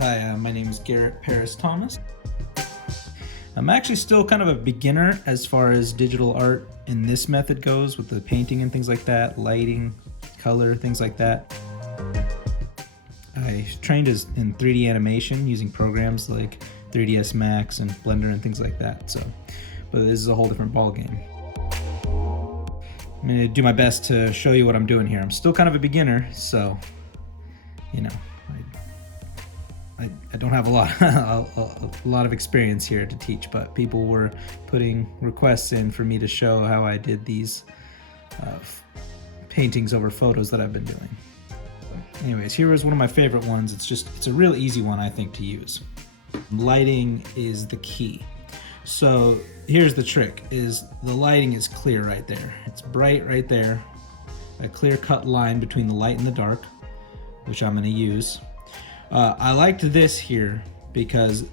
Hi, my name is Garrett Paris Thomas. I'm actually still kind of a beginner as far as digital art in this method goes, with the painting and things like that, lighting, color, things like that. I trained in 3D animation using programs like 3ds Max and Blender and things like that. But this is a whole different ballgame. I'm going to do my best to show you what I'm doing here. I'm still kind of a beginner, so you know, I don't have a lot of experience here to teach, but people were putting requests in for me to show how I did these paintings over photos that I've been doing. Anyways, here is one of my favorite ones. It's a real easy one, I think, to use. Lighting is the key. So here's the trick, is the lighting is clear right there. It's bright right there, a clear cut line between the light and the dark, which I'm gonna use. I liked this here because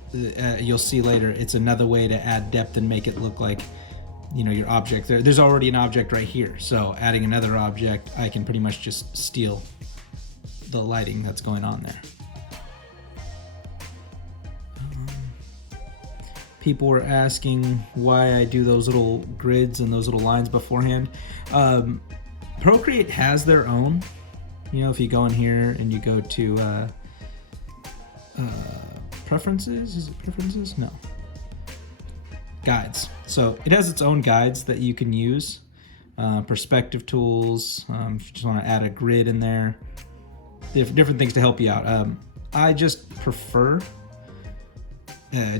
you'll see later, it's another way to add depth and make it look like, you know, your object. There's already an object right here, so adding another object, I can pretty much just steal the lighting that's going on there. People were asking why I do those little grids and those little lines beforehand. Procreate has their own. You know, if you go in here and you go to preferences, is it preferences? No. Guides. So it has its own guides that you can use. Perspective tools, if you just want to add a grid in there. Different things to help you out. I just prefer,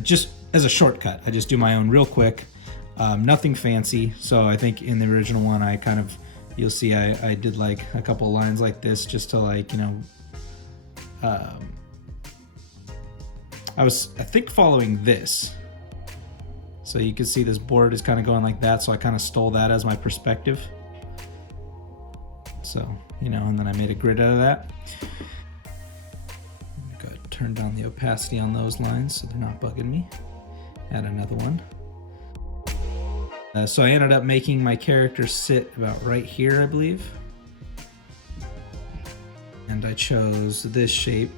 just as a shortcut, I just do my own real quick. Nothing fancy. So I think in the original one, I kind of, you'll see I did like a couple of lines like this just to, like, you know, I think following this. So you can see this board is kind of going like that, so I kind of stole that as my perspective. So, you know, and then I made a grid out of that. Go ahead and turn down the opacity on those lines so they're not bugging me. Add another one. So I ended up making my character sit about right here, I believe. And I chose this shape.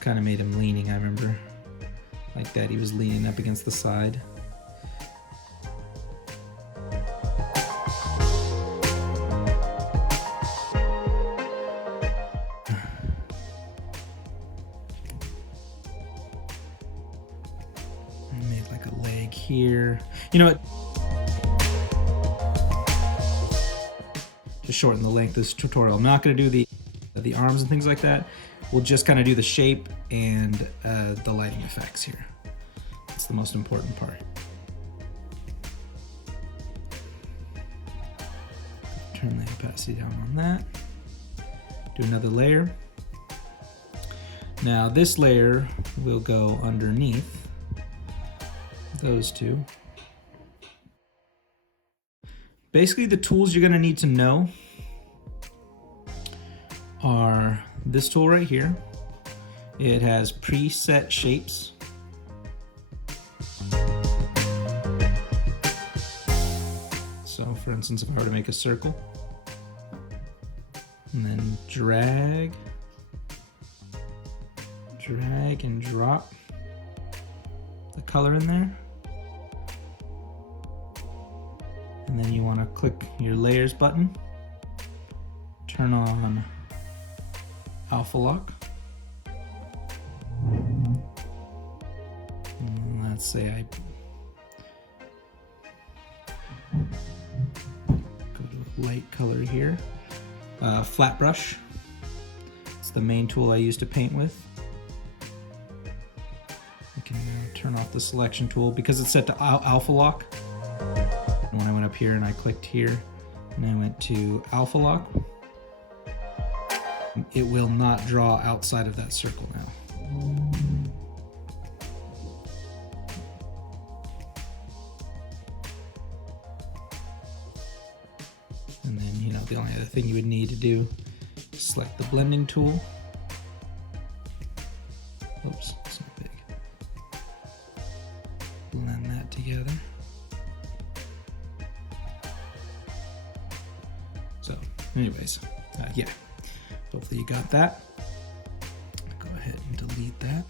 Kind of made him leaning, I remember. Like that, he was leaning up against the side. Made like a leg here. You know what? To shorten the length of this tutorial, I'm not going to do the arms and things like that. We'll just kind of do the shape and the lighting effects here. That's the most important part. Turn the opacity down on that. Do another layer. Now this layer will go underneath those two. Basically, the tools you're going to need to know are this tool right here. It has preset shapes. So for instance, if I were to make a circle and then drag and drop the color in there. And then you want to click your layers button, turn on alpha lock. And let's say I go to a light color here. Flat brush. It's the main tool I use to paint with. I can turn off the selection tool because it's set to alpha lock. And when I went up here and I clicked here and I went to alpha lock, it will not draw outside of that circle now. And then, you know, the only other thing you would need to do is select the blending tool. Oops, it's not big. Blend that together. So anyways, yeah, hopefully you got that. Go ahead ahead and delete that.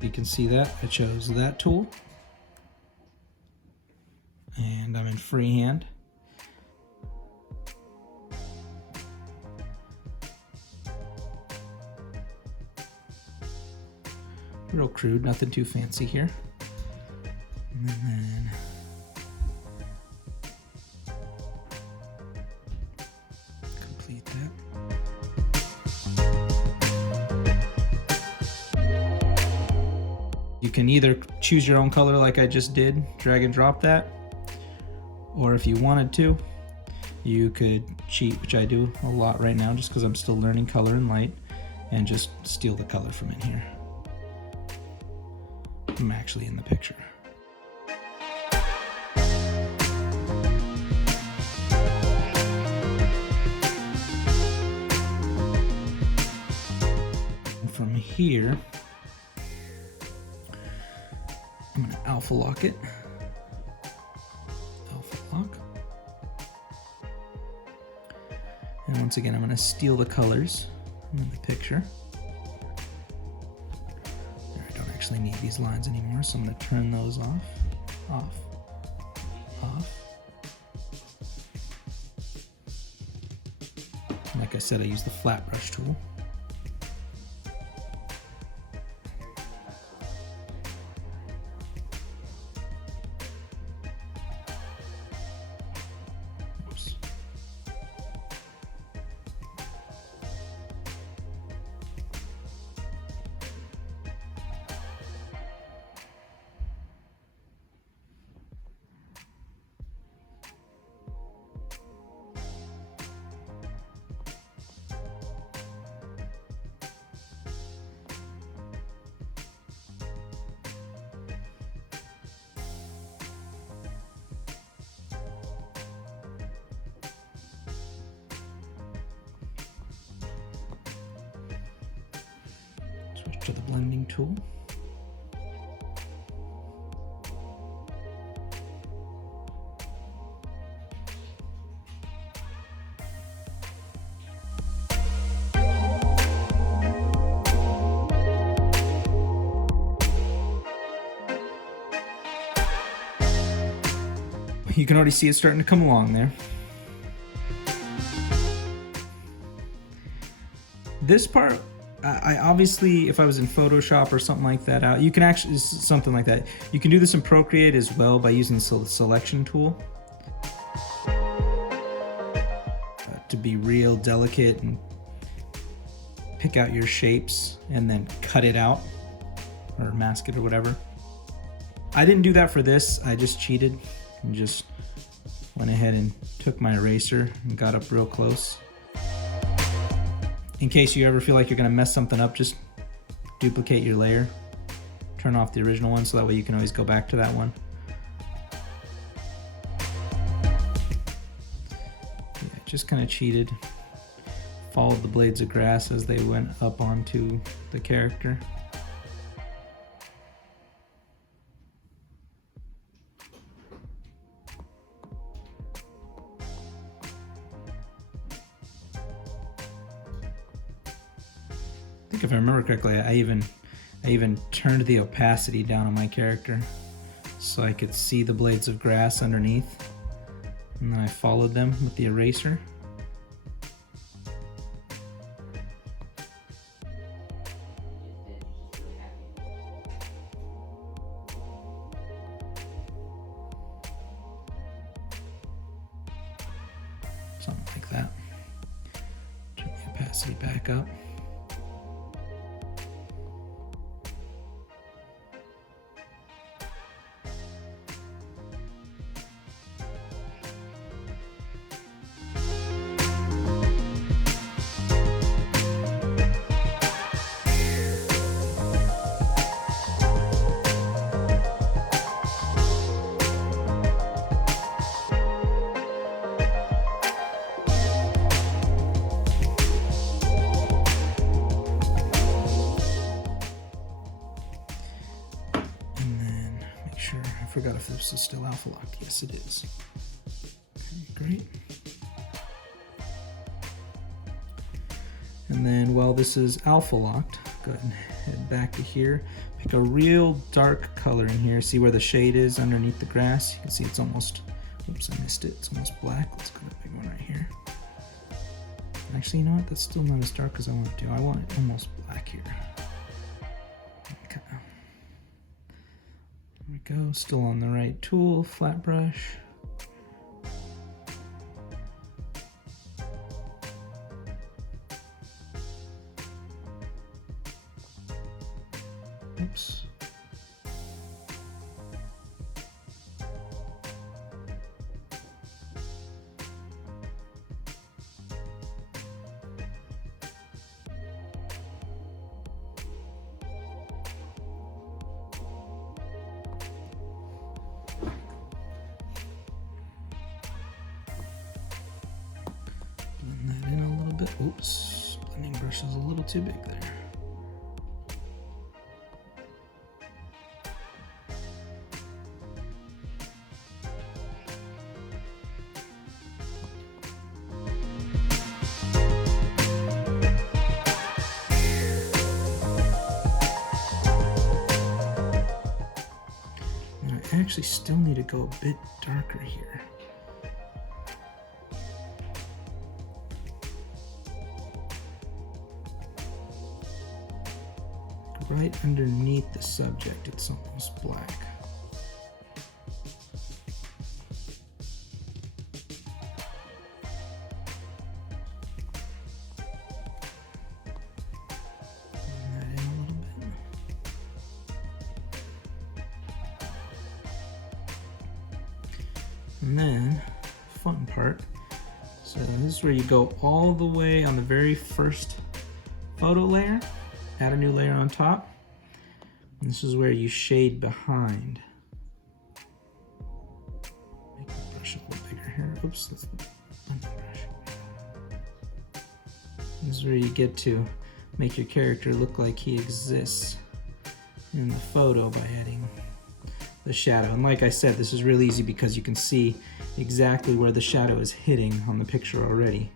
You can see that I chose that tool. And I'm in freehand. Real crude, nothing too fancy here. And then complete that. You can either choose your own color like I just did, drag and drop that, or if you wanted to, you could cheat, which I do a lot right now just because I'm still learning color and light, and just steal the color from in here. I'm actually in the picture. And from here, I'm going to alpha lock it. Alpha lock. And once again, I'm going to steal the colors in the picture. Actually need these lines anymore, so I'm going to turn those off, off. And like I said, I use the flat brush tool. Oops. To the blending tool. You can already see it starting to come along there. This part, I obviously, if I was in Photoshop or something like that, you can actually, something like that. You can do this in Procreate as well by using the selection tool. To be real delicate and pick out your shapes and then cut it out or mask it or whatever. I didn't do that for this, I just cheated and just went ahead and took my eraser and got up real close. In case you ever feel like you're gonna mess something up, just duplicate your layer, turn off the original one so that way you can always go back to that one. Yeah, just kind of cheated. Followed the blades of grass as they went up onto the character. I think if I remember correctly, I even turned the opacity down on my character so I could see the blades of grass underneath, and then I followed them with the eraser. Something like that. Turn the opacity back up. I forgot if this is still alpha locked. Yes, it is. Okay, great. And then while this is alpha locked, go ahead and head back to here. Pick a real dark color in here. See where the shade is underneath the grass? You can see it's almost, oops, I missed it. It's almost black. Let's go to the big one right here. Actually, you know what? That's still not as dark as I want it to. I want it almost black here. Okay. There we go. Still on the right tool, flat brush. Oops. Blend that in a little bit. Oops, blending brush is a little too big there. I actually still need to go a bit darker here. Right underneath the subject, it's almost black. And then, fun part, so this is where you go all the way on the very first photo layer, add a new layer on top, and this is where you shade behind. Make the brush a little bigger here. Oops, that's the brush. This is where you get to make your character look like he exists in the photo by adding the shadow. And like I said, this is really easy because you can see exactly where the shadow is hitting on the picture already.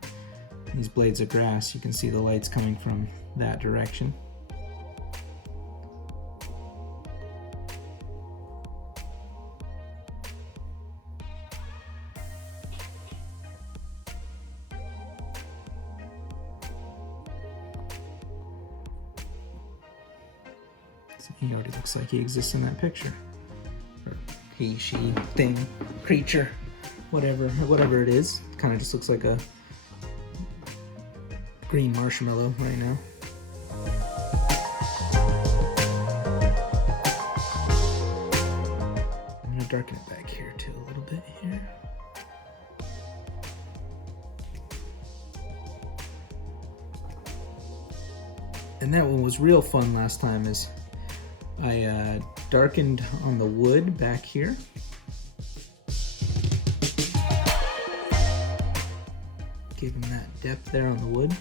These blades of grass, you can see the light's coming from that direction. So he already looks like he exists in that picture. Or he, she, thing, creature, whatever it is. Kind of just looks like a green marshmallow right now. I'm gonna darken it back here too a little bit here. And that one was real fun last time is I darkened on the wood back here. Gave him that depth there on the wood.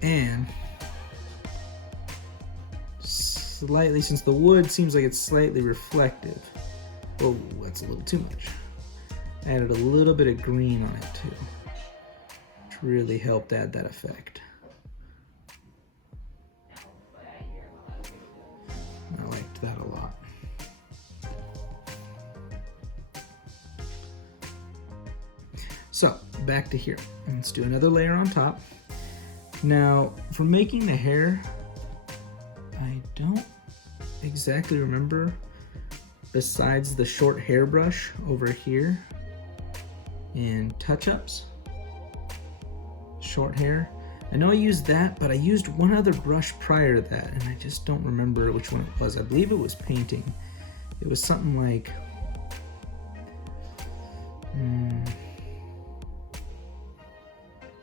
And slightly, since the wood seems like it's slightly reflective. Oh, that's a little too much. I added a little bit of green on it too, which really helped add that effect. I liked that a lot. So back to here. Let's do another layer on top. Now, for making the hair, I don't exactly remember, besides the short hairbrush over here in touch-ups, short hair. I know I used that, but I used one other brush prior to that, and I just don't remember which one it was. I believe it was painting. It was something like, I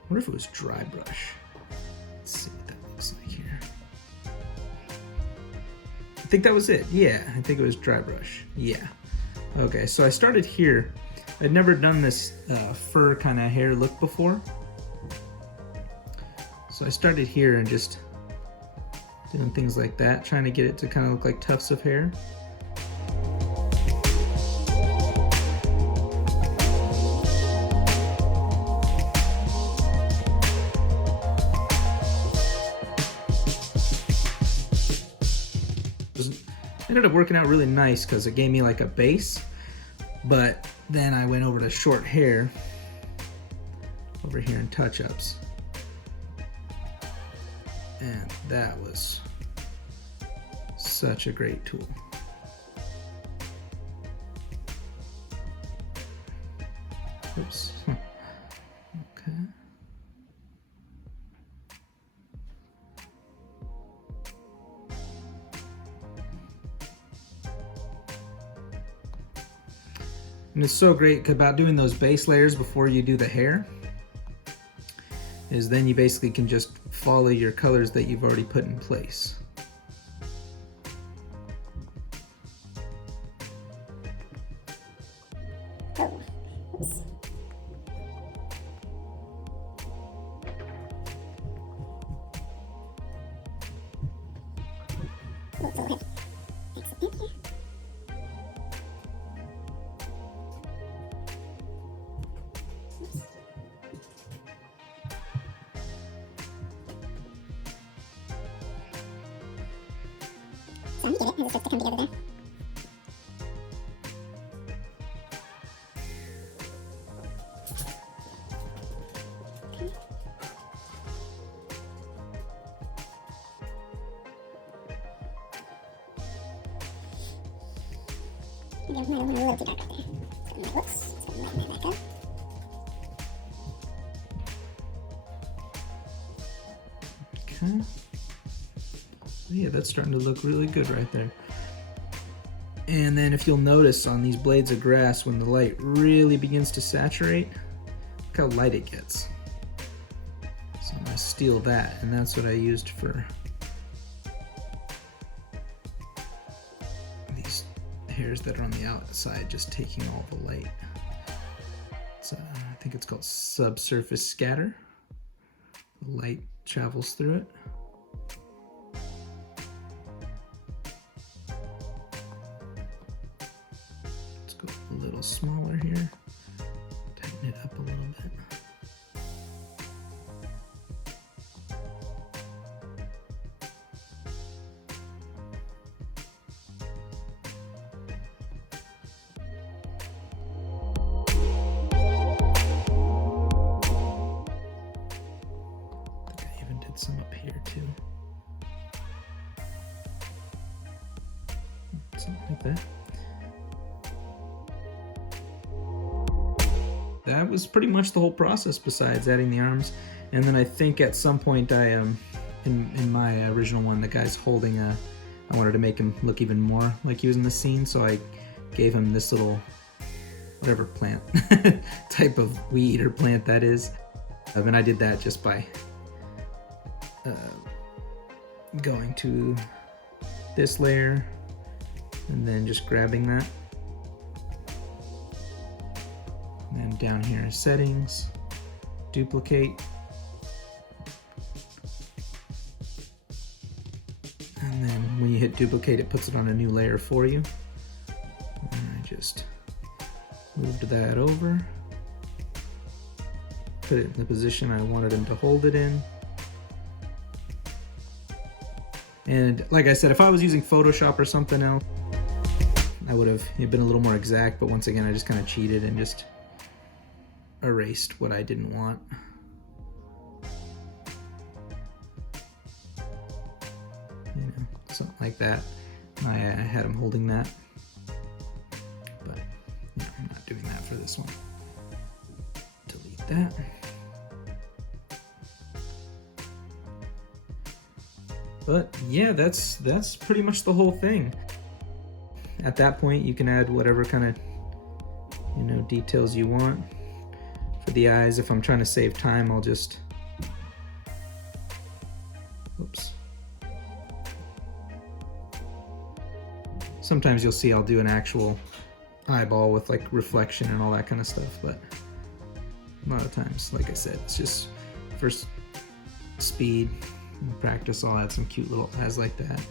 wonder if it was dry brush. Let's see what that looks like here. I think that was it. Yeah, I think it was dry brush. Yeah. Okay, so I started here. I'd never done this fur kind of hair look before. So I started here and just doing things like that, trying to get it to kind of look like tufts of hair. ended up working out really nice because it gave me like a base, but then I went over to short hair over here in touch-ups, and that was such a great tool. Oops. Okay. And it's so great about doing those base layers before you do the hair, is then you basically can just follow your colors that you've already put in place. Oh, oops. Oh, it's a little heavy. Excellent. Here. So you get it as it starts to come together there. Okay. Maybe I went a little too dark right there. So, whoops. So lighten that back up. Okay. Yeah, that's starting to look really good right there. And then if you'll notice on these blades of grass, when the light really begins to saturate, look how light it gets. So I'm gonna steal that, and that's what I used for these hairs that are on the outside, just taking all the light. It's, I think it's called subsurface scatter. The light travels through it. A little smaller here, tighten it up a little bit. I think I even did some up here too. Something like that. That was pretty much the whole process besides adding the arms. And then I think at some point I in my original one, the guy's holding I wanted to make him look even more like he was in the scene, so I gave him this little whatever plant type of weed or plant that is. And I did that just by going to this layer and then just grabbing that. And then down here is settings, duplicate. And then when you hit duplicate, it puts it on a new layer for you. And I just moved that over, put it in the position I wanted him to hold it in. And like I said, if I was using Photoshop or something else, I would have been a little more exact, but once again, I just kind of cheated and just erased what I didn't want. You know, something like that. I had him holding that, but yeah, I'm not doing that for this one. Delete that. But yeah, that's pretty much the whole thing. At that point, you can add whatever kind of details you want. For the eyes, if I'm trying to save time, I'll just, oops. Sometimes you'll see I'll do an actual eyeball with like reflection and all that kind of stuff, but a lot of times, like I said, it's just first speed and practice. I'll add some cute little eyes like that.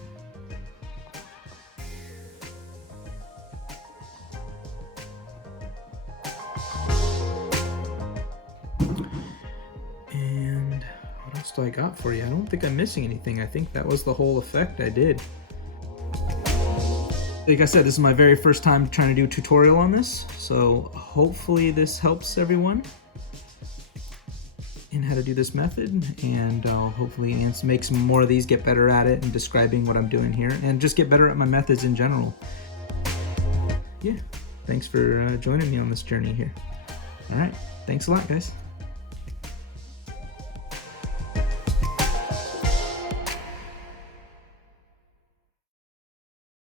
I got for you. I don't think I'm missing anything. I think that was the whole effect I did. Like I said, this is my very first time trying to do a tutorial on this, so hopefully this helps everyone in how to do this method, and I'll hopefully make some more of these, get better at it and describing what I'm doing here, and just get better at my methods in general. Yeah, thanks for joining me on this journey here. All right, thanks a lot, guys.